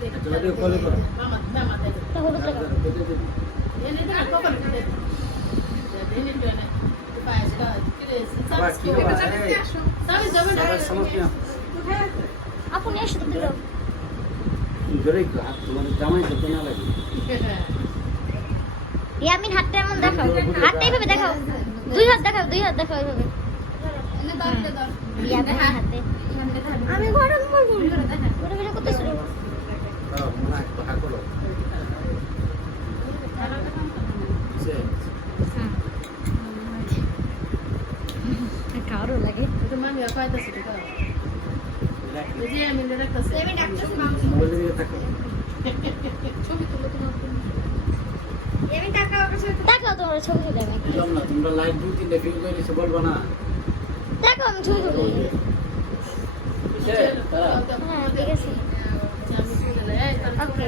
video call করো হলুদ দেখো আবার কি হবে সবার সমস্যা আপু নিয়ে এসো তো জোরে হাত তোমার জামাই যত না লাগে ইয়ামিন হাতটা এমন দেখাও হাতটা এইভাবে দেখাও দুই হাত দেখাও এইভাবে ইয়ামিন হাতে আমি গরম বলবো গরম করতেছ রে দাও মনে একটু হাত করো সে কারো লাগে মোবাইল দিয়ে থাকো দেখাও তোমার ছবি তুলে আমি বুঝলাম না তোমরা লাইভ 2-3টা ফিল করে এসে বলবা না দেখো আমি ছবি তুলে বুঝছে হ্যাঁ ঠিক আছে ওকে